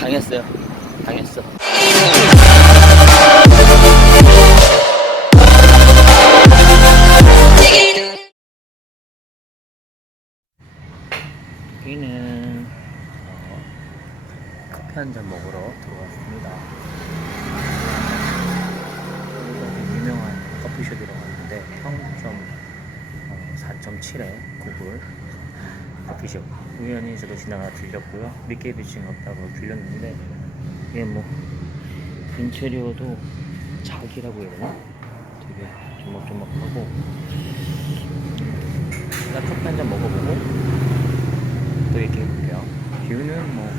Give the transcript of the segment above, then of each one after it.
당했어요. 당했어. 여기는 어, 커피 한 잔 먹으러 들어왔습니다. 유명한 커피숍이라고 하는데 평점 어, 4.7에 구글 커피숍 우연히 저도 지나가 들렸고요. 밑에 비칭 없다고 들렸는데 이게 뭐 인테리어도 작이라고 해야 되나? 되게 조목조목하고 일단 커피 한 잔 먹어보고 또 얘기해 볼게요. 뷰는 뭐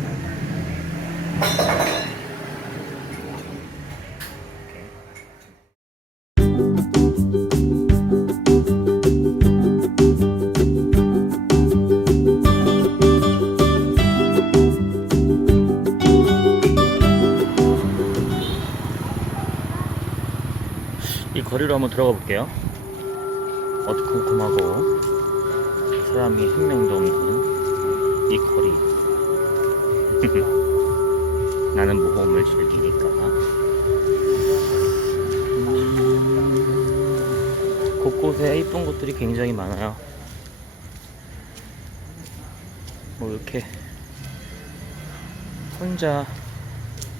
거리로 한번 들어가 볼게요. 어두컴컴하고 사람이 한 명도 없는 이 거리. 나는 모험을 즐기니까. 음, 곳곳에 이쁜 곳들이 굉장히 많아요. 뭐 이렇게 혼자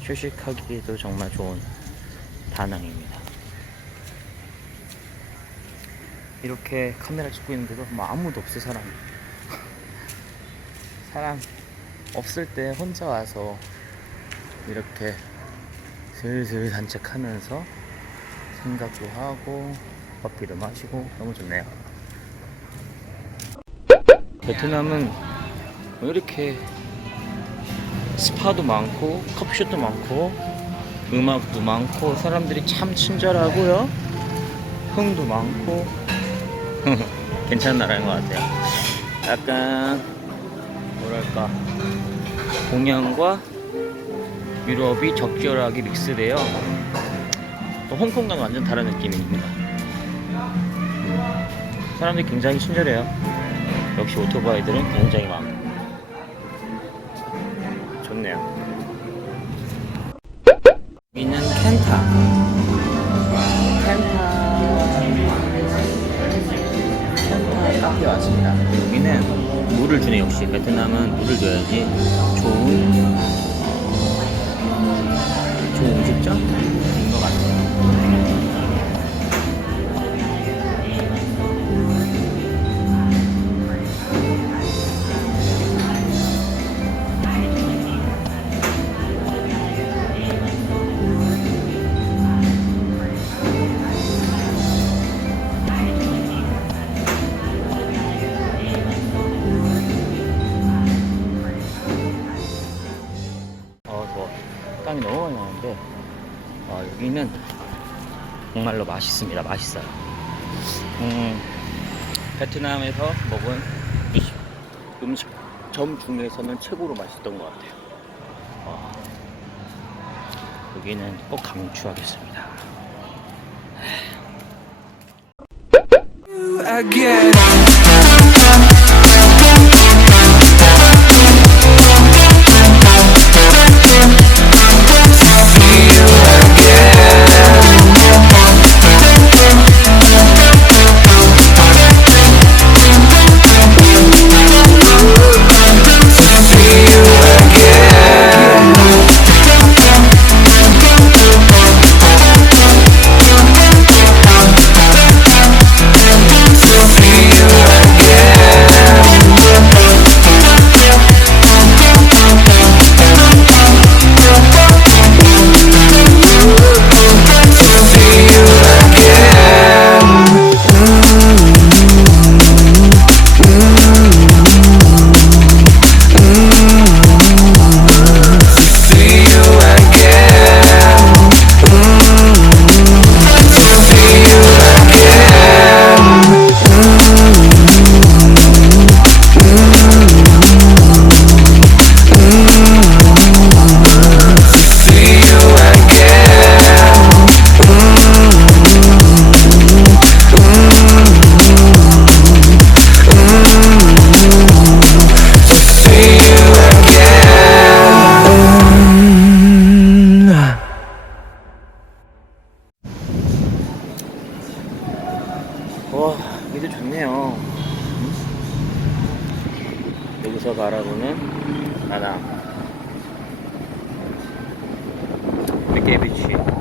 휴식하기에도 정말 좋은 다낭입니다. 이렇게 카메라 찍고 있는데도 뭐 아무도 없어 사람. 사람 없을 때 혼자 와서 이렇게 슬슬 산책하면서 생각도 하고 커피도 마시고 너무 좋네요. 베트남은 뭐 이렇게 스파도 많고 커피숍도 많고 음악도 많고 사람들이 참 친절하고요. 흥도 많고 괜찮은 나라인 것 같아요. 약간 뭐랄까 동양과 유럽이 적절하게 믹스돼요. 또 홍콩과는 완전 다른 느낌입니다. 음, 사람들이 굉장히 친절해요. 역시 오토바이들은 굉장히 많고 좋네요. 물을 주네 역시. 베트남은 물을 줘야지. 좋은 어, 좋은 음식점 정말로 맛있습니다. 맛있어요. 음, 베트남에서 먹은 이 음식점 중에서는 최고로 맛있던 것 같아요. 어, 여기는 꼭 강추하겠습니다. again. 와 이게 좋네요. 여기서 바라보는 바다 백개비치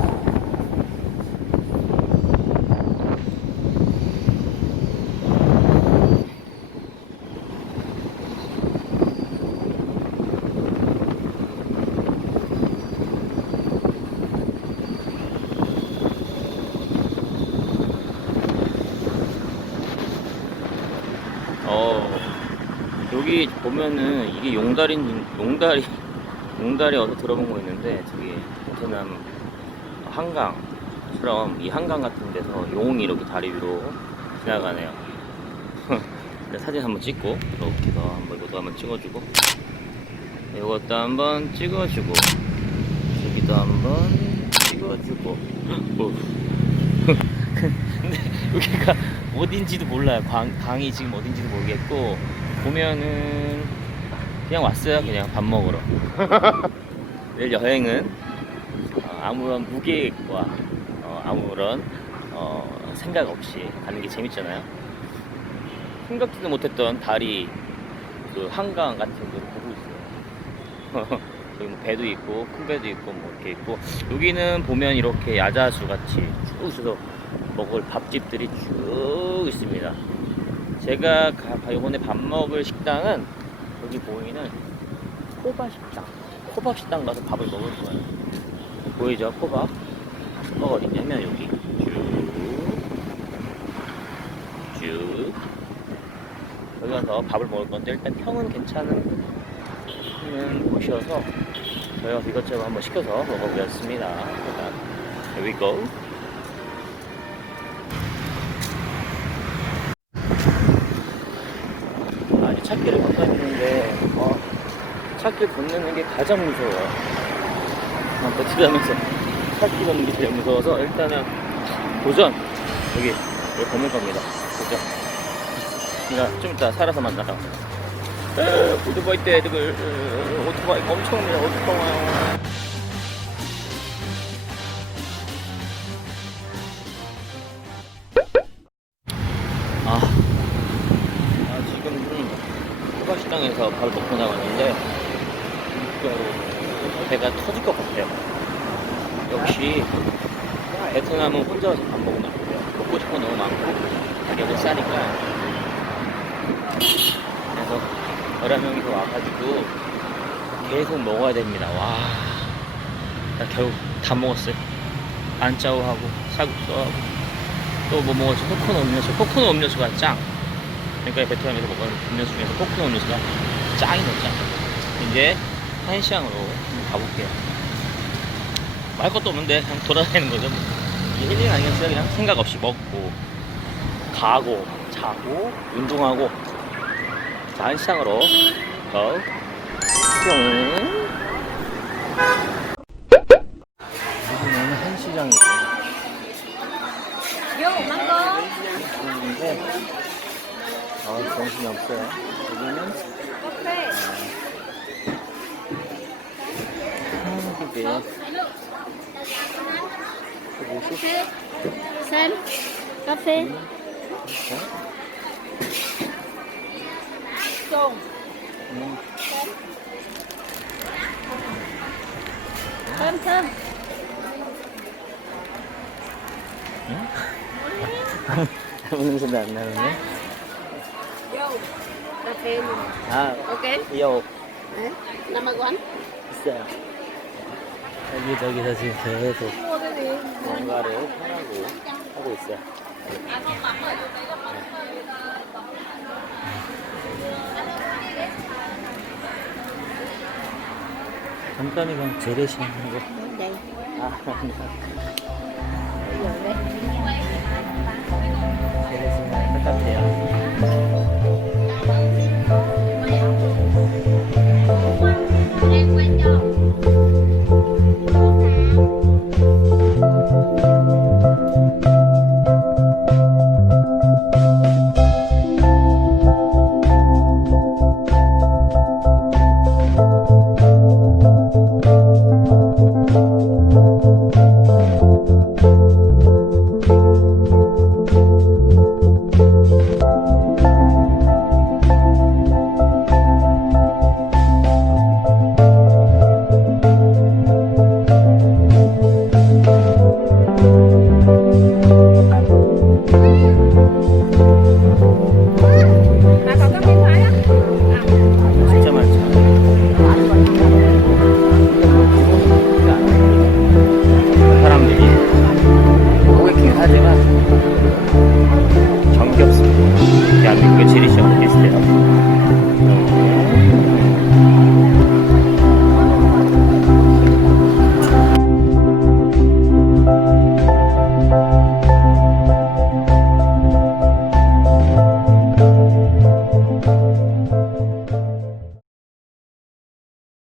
여기 보면은 이게 용달인 용달이 용달이 어디 들어본 거 있는데 저기 베트남 한강처럼 이 한강 같은 데서 용이 이렇게 다리 위로 지나가네요. 사진 한번 찍고 이렇게 해서 한번 이것도 한번 찍어주고 이것도 한번 찍어주고 저기도 한번 찍어주고 오. 근데 여기가 어딘지도 몰라요. 강, 강이 지금 어딘지도 모르겠고 보면은 그냥 왔어요. 그냥 밥 먹으러. 내일 여행은 어, 아무런 무계획과 어, 아무런 어, 생각 없이 가는 게 재밌잖아요. 생각지도 못했던 다리 그 한강 같은 거 보고 있어요. 여기 뭐 배도 있고 큰 배도 있고 뭐 이렇게 있고 여기는 보면 이렇게 야자수 같이 쭉 있어서 먹을 밥집들이 쭉 있습니다. 제가 가, 가- 이번에 밥 먹을 식당은 여기 보이는 코밥 식당. 코밥 식당 가서 밥을 먹을 거예요. 보이죠? 코밥. 코밥 어딨냐면 여기 쭉. 쭉. 여기 가서 밥을 먹을 건데 일단 평은 괜찮은 은 곳이어서 저희가 이것저것 한번 시켜서 먹어보겠습니다. 일단 we go. 건너는데 어, 찾기 건너는 게 가장 무서워요. 아, 베트남에서 찾기 걷는 게 제일 무서워서 일단은 도전 여기 여기 건널 겁니다. 도전. 그러니까 좀 이따 살아서 만나라. 에, 오토바이 때 애들 오토바이 엄청. 엄청 와요. 호박식당에서 밥을 먹고 나왔는데 배가 터질 것 같아요. 역시 베트남은 혼자 와서 밥 먹으면 안 돼요. 먹고 싶은 거 너무 많고 가격은 싸니까 그래서 여러 명이서 와가지고 계속 먹어야 됩니다. 와, 나 결국 다 먹었어요. 안짜오하고 사국수하고 또 뭐 먹었지? 코코넛 음료수. 코코넛 음료수가 짱. 그러니까 베트남에서 먹은 음료수 중에서 코코넛 음료수가 짱이죠, 짱. 이제 한시장으로 한번 가볼게요. 말 것도 없는데 그냥 돌아다니는 거죠. 뭐. 이게 힐링 아니겠어요? 그냥 생각 없이 먹고 가고 자고 운동하고 자, 한시장으로 고 뿅. 여기는 한시장이고 con 있는데 아 정신이 없어요. 여기는 Ok 한국의 모습 Cà Xem Cà phê Trồn 음, Thơm thơm 아무 냄새도 안 아, Ok 요. Đấy Number one 있어요. 여기 저기서 지금 계속 뭔가를 하라고 하고 있어요. 잠깐이면 재래시 하는 거. Đây 아, Bây 그 교체리션 리스트요.